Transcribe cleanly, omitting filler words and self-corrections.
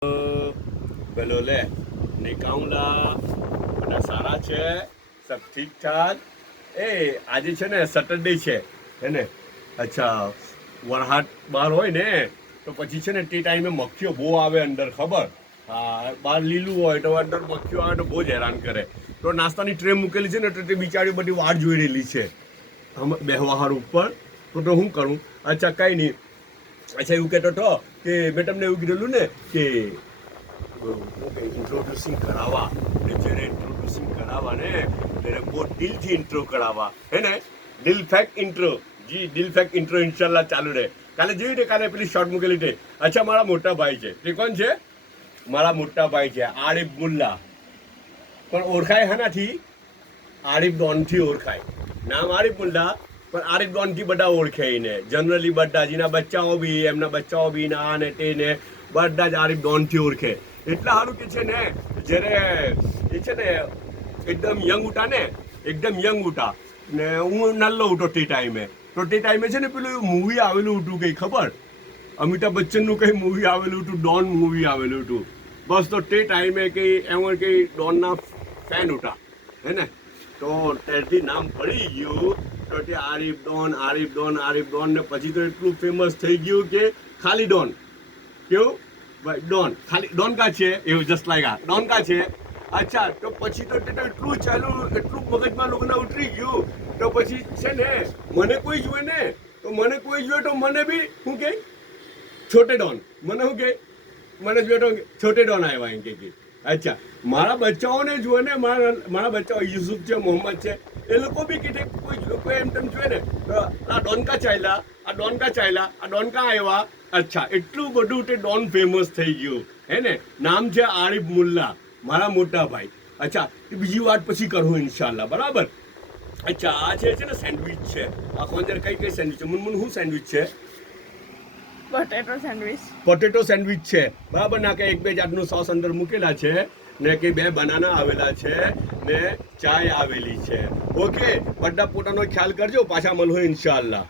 પેલો લે નિકાઉલા બધા સારા છે, સબ ઠીક ઠાક. એ આજે છે ને સેટરડે છે હે ને. અચ્છા, વરહાટ બહાર હોય ને તો પછી છે ને તે ટાઈમે મક્ખીઓ બહુ આવે અંદર, ખબર? હા, બહાર લીલું હોય તો અંદર મક્ખીઓ આવે તો બહુ જ હેરાન કરે. તો નાસ્તાની ટ્રે મૂકેલી છે ને તો તે બિચારી બધી વાટ જોઈ રહેલી છે બેહવા હાર ઉપર. તો હું કરું? અચ્છા, કંઈ નહીં. અચ્છા, એવું કહેતો હતો કે મેં તમને એવું કીધેલું ને કે ઇન્ટ્રોડ્યુસિંગ કરાવવા, જ્યારે ઇન્ટ્રોડ્યુસિંગ કરાવવા ને ત્યારે બહુ દિલથી ઇન્ટ્રો કરાવવા, હે ને. દિલ ફેક ઇન્ટ્રો, જી દિલ ફેક ઇન્ટ્રો ઇન્શાલ્લાહ ચાલુ રહે. કાલે જોયું ને, કાલે પેલી શોર્ટ મૂકેલી છે. અચ્છા, મારા મોટા ભાઈ છે. તે કોણ છે? મારા મોટા ભાઈ છે આરિફ મુલ્લા. પણ ઓળખાય હનાથી? આરિફ ડોનથી ઓળખાય. નામ આરિફ મુલ્લા, પણ આરિફ ડોનથી બધા ઓળખે એને. જનરલી બધા જ એના બચ્ચાઓ બી, એમના બચ્ચાઓ બી ના ને તે ને બધા જ આરિફ ડોનથી ઓળખે. એટલા સારું કે છે ને, જ્યારે એ છે ને એકદમ યંગ ઉઠા ને, એકદમ યંગ ઉઠા ને હું નલ્લો ઉઠો તે ટાઈમે. તો તે ટાઈમે છે ને પેલું મૂવી આવેલું હતું, કંઈ ખબર? અમિતાભ બચ્ચનનું કંઈ મૂવી આવેલું હતું, ડોન મૂવી આવેલું હતું. બસ તો તે ટાઈમે કંઈ એમાં કંઈ ડોનના ફેન ઉઠા, હે ને. તો ત્યારથી નામ પડી ગયું. તો તે Arif Don, Arif Don, Arif Don ને પછી તો એટલું ફેમસ થઈ ગયું કે ખાલી ડોન. કેવું ભાઈ? ડોન ખાલી ડોન કા છે એવું, જસ્ટ લાઈક આ ડોન કા છે. અચ્છા, તો પછી તો તે તો એટલું ચાલ્યું, એટલું મગજમાં લોકોને ઉતરી ગયું. તો પછી છે ને મને કોઈ જુએ ને, તો મને કોઈ જુએ તો મને બી શું કે છોટે ડોન, મને શું કે મને જુએ તો છોટે ડોન આવ્યા એમ કે. અચ્છા, મારા બચ્ચાઓને જુએ ને, મારા બચ્ચાઓ યુસુફ છે, મોહમ્મદ છે, એ લોકો બી કે કોઈ એમ તેમ જોઈએ ને તો આ ડોન કા ચાલ્યા, આ ડોન કા ચાલ્યા, આ ડોન કા આવ્યા. અચ્છા, એટલું બધું તે ડોન ફેમસ થઈ ગયું, હે ને. નામ છે આરિફ મુલ્લા, મારા મોટા ભાઈ. અચ્છા, બીજી વાત પછી કરું ઇન્શાલ્લાહ, બરાબર? અચ્છા, આ છે ને સેન્ડવિચ છે. આ કોણ કઈ કઈ સેન્ડવિચ છે? મુનમુન શું સેન્ડવિચ છે? Potato sandwich. પોટેટો સેન્ડવિચ છે, બરાબર. ના કે એક બે જાતનું સોસ અંદર મૂકેલા છે ને, કે બે બનાના આવેલા છે ને ચાય આવેલી છે. ઓકે, બધા પોતાનો ખ્યાલ કરજો. પાછા મળો ઇન્શાલ્લાહ.